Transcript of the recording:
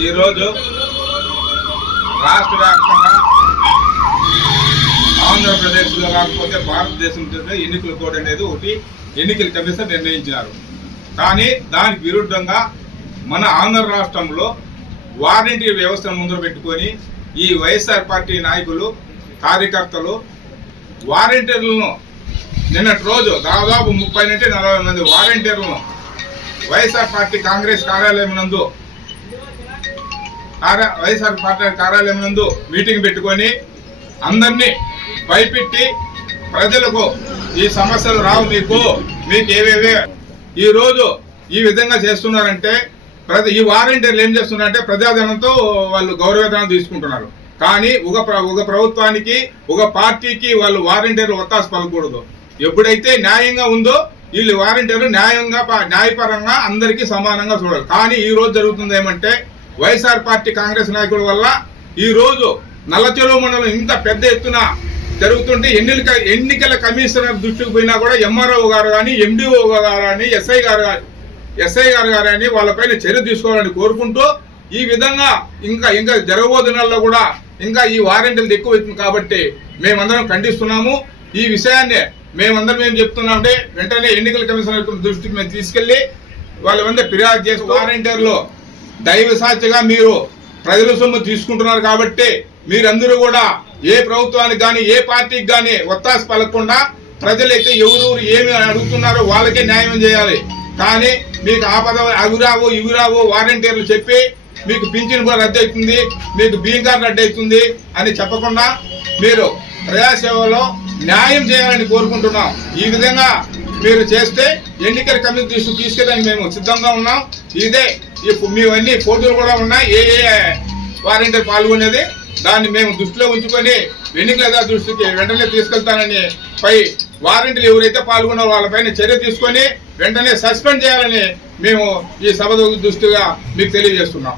ఈరోజు రాష్ట్ర వ్యాప్తంగా ఆంధ్రప్రదేశ్లో కాకపోతే భారతదేశంలో ఎన్నికల కోడ్ అనేది ఒకటి ఎన్నికల కమిషన్ నిర్ణయించారు కానీ దానికి విరుద్ధంగా మన ఆంధ్ర రాష్ట్రంలో వారంటీ వ్యవస్థను ముందు పెట్టుకొని ఈ వైఎస్ఆర్ పార్టీ నాయకులు కార్యకర్తలు వారంటీర్లను నిన్నటి రోజు దాదాపు ముప్పై నుండి నలభై మంది వాలంటీర్లను వైఎస్ఆర్ పార్టీ కాంగ్రెస్ కార్యాలయం నందు కార్య వైఎస్ఆర్ పార్టీ కార్యాలయం నందు మీటింగ్ పెట్టుకొని అందరినీ భయపెట్టి ప్రజలకు ఈ సమస్యలు రావు మీకు మీకు ఏవేవే ఈ రోజు ఈ విధంగా చేస్తున్నారంటే ప్రతి ఈ వారంటీర్లు ఏం చేస్తున్నారంటే ప్రజాధనంతో వాళ్ళు గౌరవధనం తీసుకుంటున్నారు. కానీ ఒక ఒక ప్రభుత్వానికి ఒక పార్టీకి వాళ్ళు వారంటీర్లు ఒత్తాసు పలకూడదు. ఎప్పుడైతే న్యాయంగా ఉందో వీళ్ళు వారంటీర్లు న్యాయంగా ప- న్యాయపరంగా అందరికీ సమానంగా చూడాలి. కానీ ఈ రోజు జరుగుతుంది ఏమంటే వైఎస్ఆర్ పార్టీ కాంగ్రెస్ నాయకుల వల్ల ఈ రోజు నల్లచెరువు మండలం ఇంత పెద్ద ఎత్తున జరుగుతుంటే ఎన్నికల ఎన్నికల కమిషనర్ దృష్టికి పోయినా కూడా ఎంఆర్ఓ గారు కానీ ఎండిఓ గారు కానీ ఎస్ఐ గారు కానీ ఎస్ఐ గారు కానీ వాళ్ళపైన చర్య తీసుకోవాలని కోరుకుంటూ ఈ విధంగా ఇంకా ఇంకా జరగబోయే దినాల్లో కూడా ఇంకా ఈ వారంటీలు ఎక్కువ అవుతుంది కాబట్టి మేమందరం ఖండిస్తున్నాము. ఈ విషయాన్ని మేమందరం ఏం చెప్తున్నామంటే వెంటనే ఎన్నికల కమిషనర్ దృష్టికి మేము తీసుకెళ్ళి వాళ్ళ వద్ద ఫిర్యాదు చేసి వారంటీర్లు దైవ సాక్షిగా మీరు ప్రజల సొమ్ము తీసుకుంటున్నారు కాబట్టి మీరందరూ కూడా ఏ ప్రభుత్వానికి కానీ ఏ పార్టీకి కానీ ఒత్తాస పలకకుండా ప్రజలైతే ఎవరు ఏమి అడుగుతున్నారో వాళ్ళకే న్యాయం చేయాలి. కానీ మీకు ఆపద అవి రావు ఇవి రావు వాలంటీర్లు చెప్పి మీకు పింఛన్ కూడా రద్దు అవుతుంది మీకు బియ్యం కార్డు రద్దు అవుతుంది అని చెప్పకుండా మీరు ప్రజాసేవలో న్యాయం చేయాలని కోరుకుంటున్నాం. ఈ విధంగా మీరు చేస్తే ఎన్నికల కమిషన్ తీసుకు తీసుకెళ్ళడానికి మేము సిద్ధంగా ఉన్నాం. ఇదే ఇప్పుడు మీవన్నీ ఫోటోలు కూడా ఉన్నాయి. ఏ ఏ వారంటీర్ పాల్గొనేది. దాన్ని మేము దృష్టిలో ఉంచుకొని ఎన్నికల దృష్టికి వెంటనే తీసుకెళ్తానని పై వారంటీలు ఎవరైతే పాల్గొన్నారో వాళ్ళపైన చర్య తీసుకొని వెంటనే సస్పెండ్ చేయాలని మేము ఈ సభ దృష్టిగా మీకు తెలియజేస్తున్నాం.